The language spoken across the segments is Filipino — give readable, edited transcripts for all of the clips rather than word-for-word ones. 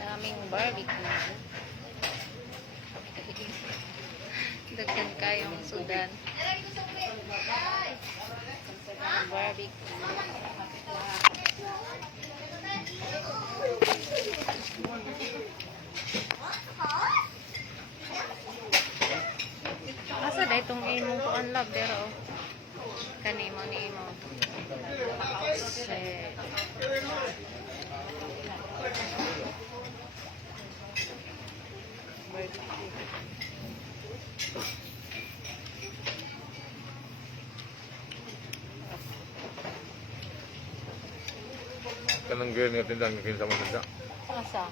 Daming barbecue. Dagdag kayong sudan. Barbecue. Asa da itong imong kuan love pero kanimo ni imo. Shit. Kanang gawin nga tindang kakin sa mga Asa?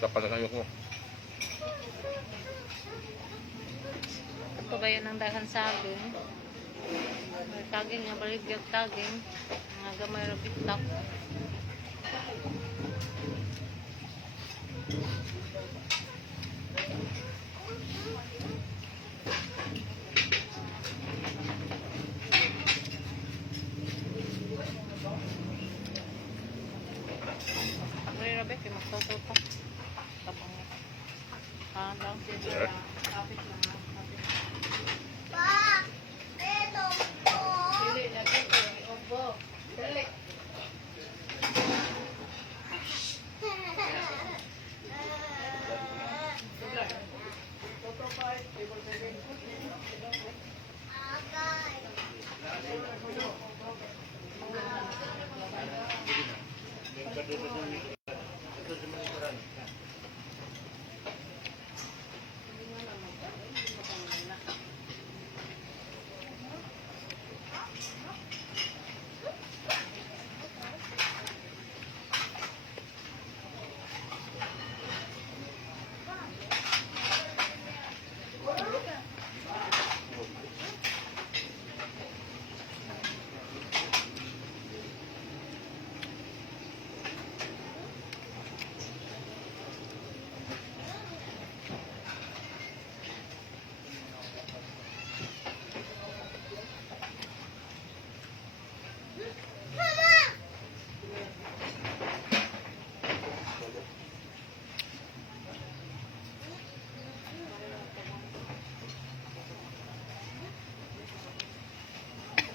sa panakayok mo. Ito ba yun ang dahan saging? May saging nga baligyan saging. Mga gamay na bitak. May rabe, kaya magtututok. Tapang lang.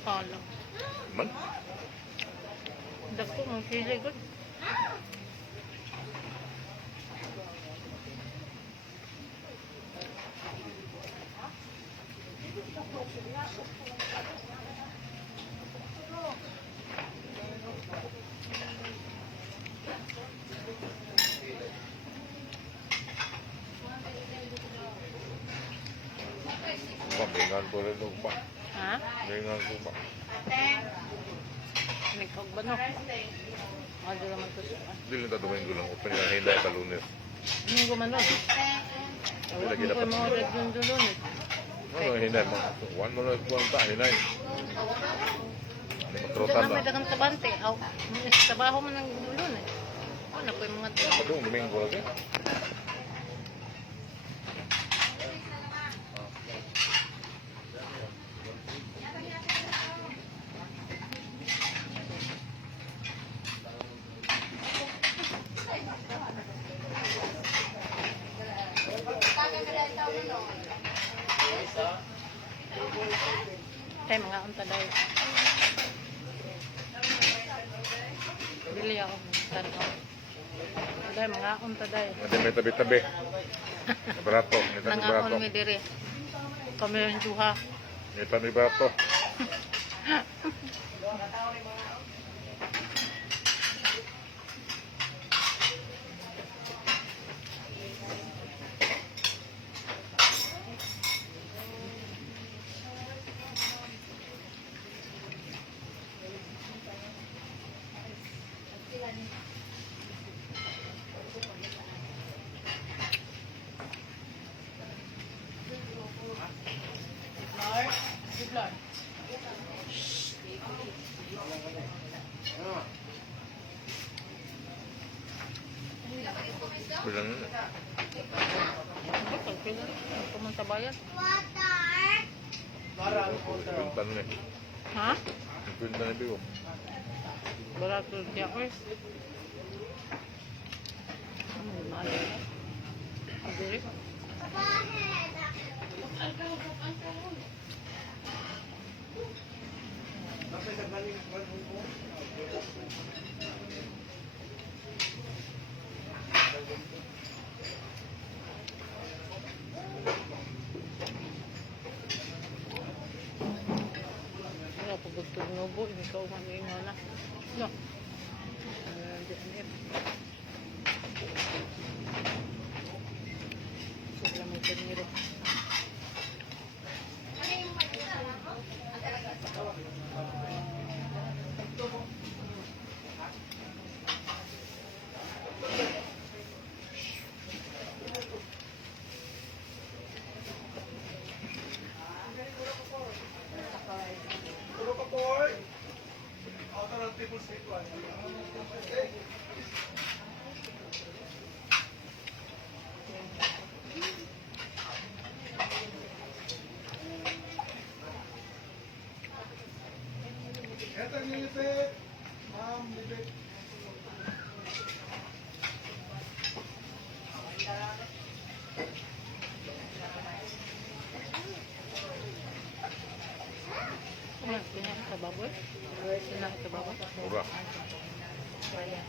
Palo. Man? Dako mong sili good. Pabingan ko rin ito pa. Ha? Bingan ko pa. May kagbano. Ano naman to siya. Dili na Domingo lang. Open nga hinday ka Lunes. Ano man nun? Awak mo ko mga red yung dulon eh. Ano hinday mo? One mo na kuwang ta. Hinday. Ito Matrutan na may na. dagang tabante. Trabaho man ng dulon eh. Ano po yung mga to? Padung Domingo lagi. Tay mga unta dahil. Bili ako ng tanong. Dahil mga unta dahil. Ada may tabi-tabi. Barato. May tabi barato. Nangaon mi diri. Kami yung duha. May tabi barato. Bilang Okay na. Pumunta bayan. Pinta na eh. Ha? Pinta na bigo. Barato siya ko eh. Mahal na. Adiri. Wala po gustong nubo. Hindi ka umamingo na. No. Sobra mo tenero. Sinak sa baboy? Sinak sa baboy? Mura. Kaya.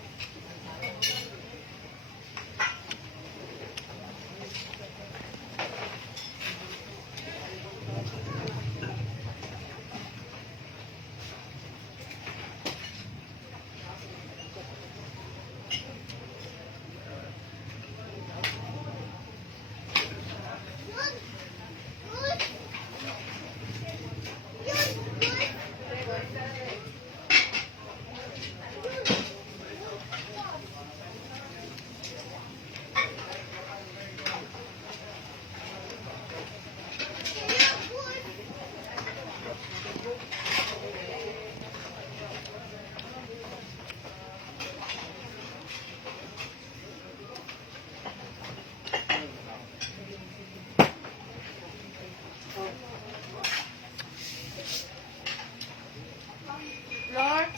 Lord.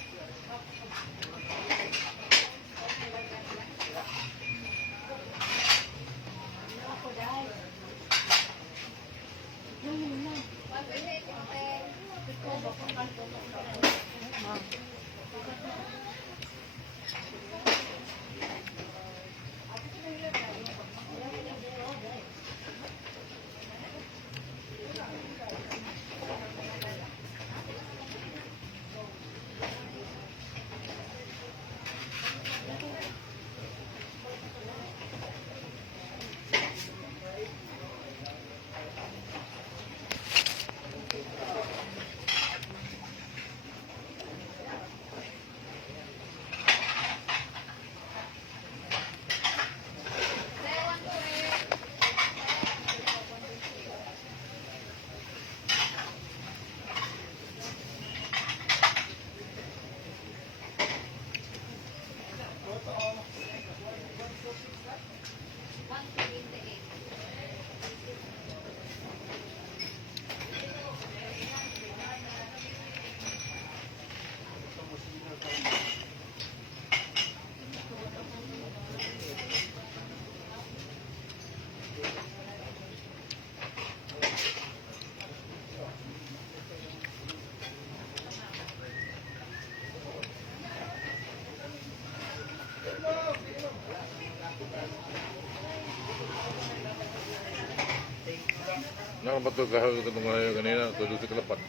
Nah, betul kahal ketemu saya kanina, tujuh kelapan.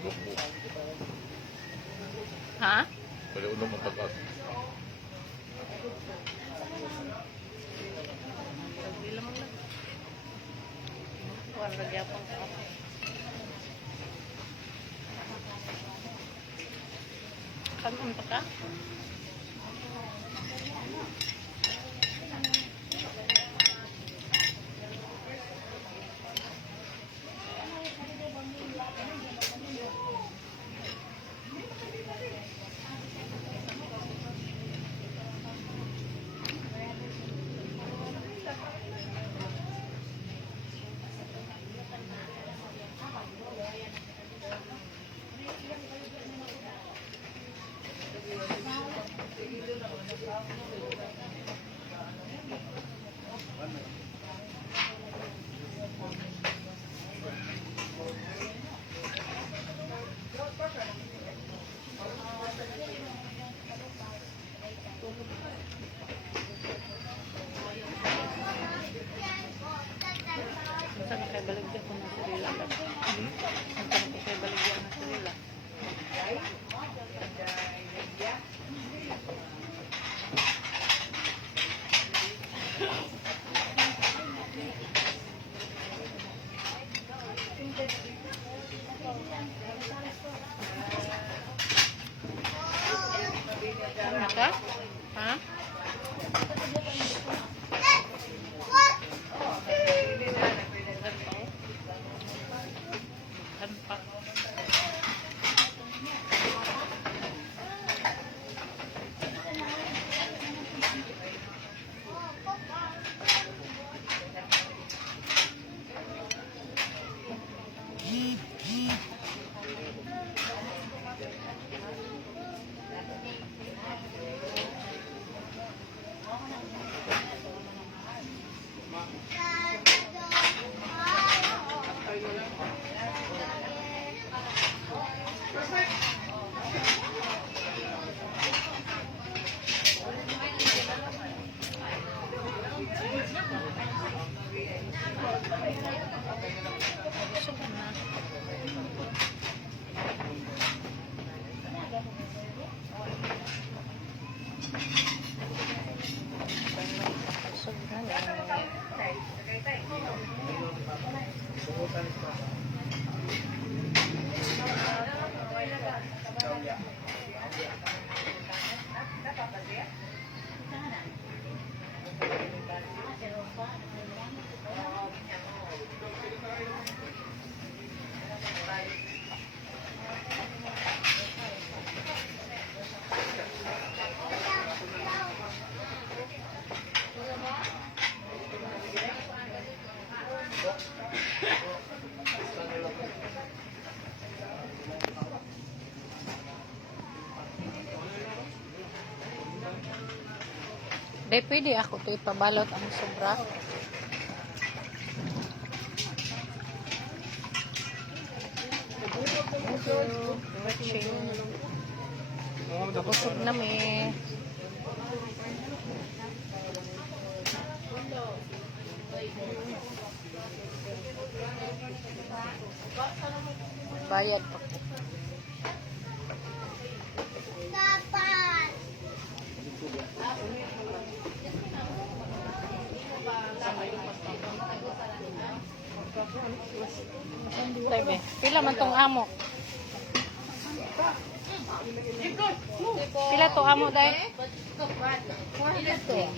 Lumbu. Ha? Pada unang matakas. Bilang lang. Kuwan lagi apang kape. Kanon pa ka? Saan kay baligya ko ng sarila? Hmm? Saan ko kay baligya ng sarila? Ano ka? Ha? Hampak. Day, pwede ako ito ipabalot ang sobra. Thank you for watching. Busog na may. Bayad pa ko. Tabi, pila man tong amo? Pila to amo day? 400.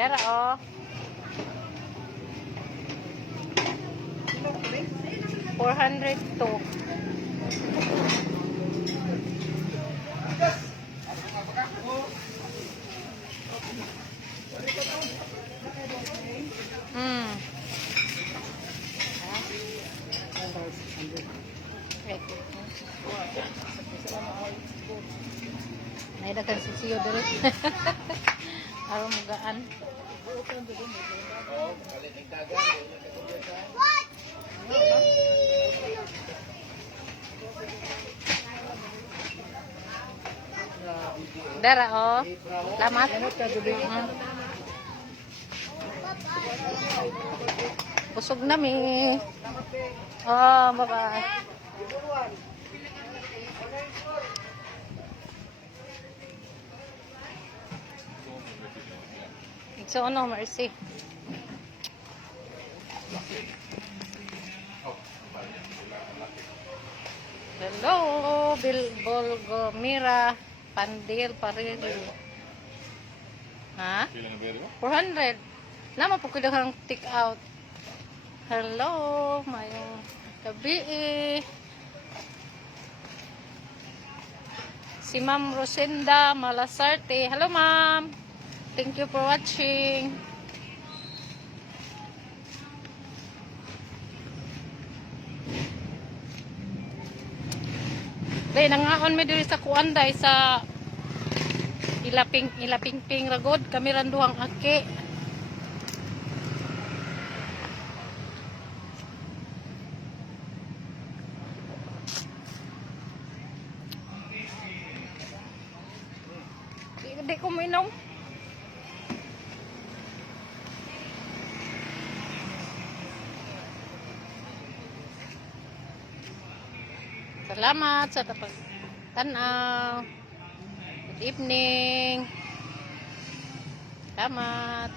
Dara oh. 400 to. Naidagan si Siyo dito. Araw mugaan. Dara oh. Salamat. Busog na mi. Oh, bye-bye. So, ano, Mercy? Hello, Bolgomira, Pandil, Paril. Ha? 400. Nama po kailangan take out. Hello, mayong gabi eh. Si Ma'am Rosenda Malasarte. Hello, Ma'am. Thank you for watching. Day, nangaon mi diri sa kuanday sa ilaping ragod kami randuhang aki. di ko minom. Salamat sa tanaw. Good evening. Salamat.